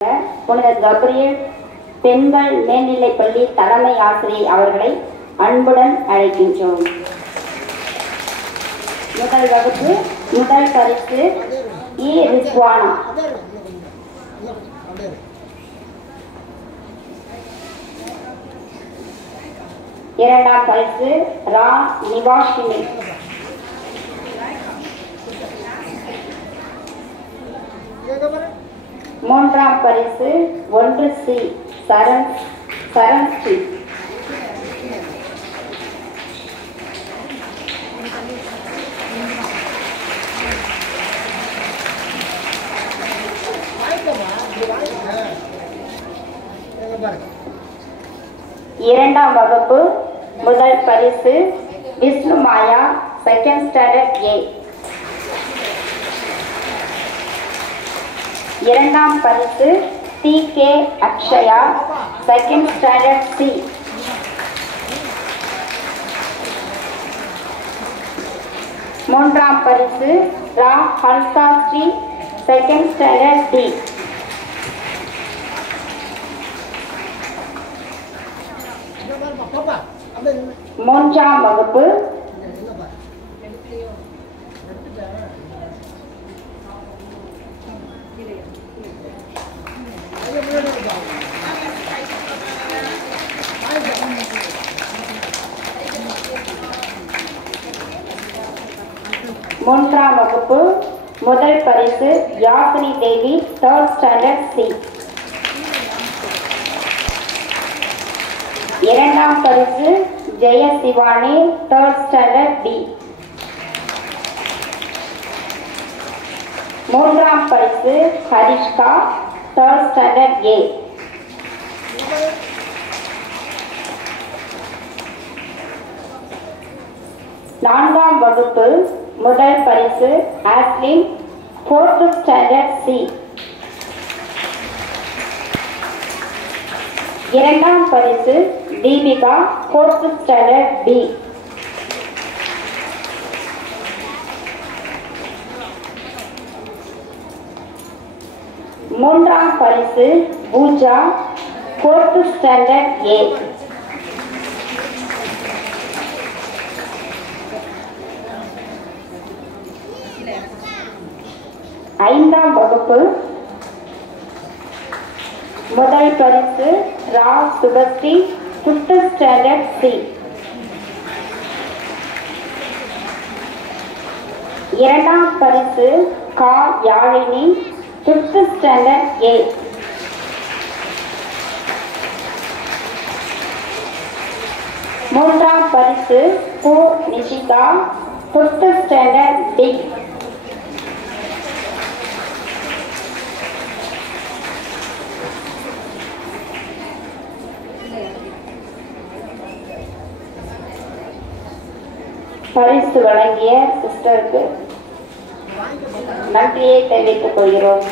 புனித கப்ரியேல் பெண்கள் மேல்நிலைப்பள்ளி தலைமை ஆசிரியை அவர்களை அன்புடன் அழைக்கின்றோம். முதல் வகுப்பு முதல் பரிசு இ ரிஸ்வானா. இரண்டாம் பரிசு ரா நிவாஷினி. மூன்றாம் பரிசு 1C சரண்ஸ்ரீ. இரண்டாம் வகுப்பு முதல் பரிசு விஷ்ணு மாயா செகண்ட் ஸ்டாண்டர்ட் ஏ. இரண்டாம் பரிசு TK Akshaya second standard C. மூன்றாம் பரிசு ரா ஹல்சா ஸ்ரீ செகண்ட் ஸ்டாண்டர்ட் டி. மூன்றாம் வகுப்பு முதல் பரிசு யாசினி தேவி தேர்ட் ஸ்டாண்டர்ட் சி. இரண்டாம் பரிசு ஜெய சிவானி தேர்ட் ஸ்டாண்டர்ட் பி. மூன்றாம் பரிசு ஹரிஷ்கா தேர்ட் ஸ்டாண்டர்ட் ஏ. நான்காம் வகுப்பு முதல் பரிசு ஆஸ்லின் ஃபோர்த் ஸ்டாண்டர்ட் சி. இரண்டாம் பரிசு தீபிகா ஃபோர்த் ஸ்டாண்டர்ட் பி. மூன்றாம் பரிசு பூஜா ஃபோர்த் ஸ்டாண்டர்ட் ஏ. ஐந்தாம் வகுப்பு முதல் பரிசு ரா சுபஸ்ரீ ஃபிஃப்த் ஸ்டாண்டர்ட் சி. இரண்டாம் பரிசு கா யாழினி ஃபிஃப்த் ஸ்டாண்டர்ட் ஏ. மூன்றாம் பரிசு பூ நிஷிகா ஃபிஃப்த் ஸ்டாண்டர்ட் டி. பரிசு வழங்கிய சிஸ்டருக்கு நன்றியை தெரிவித்துக் கொள்கிறோம்.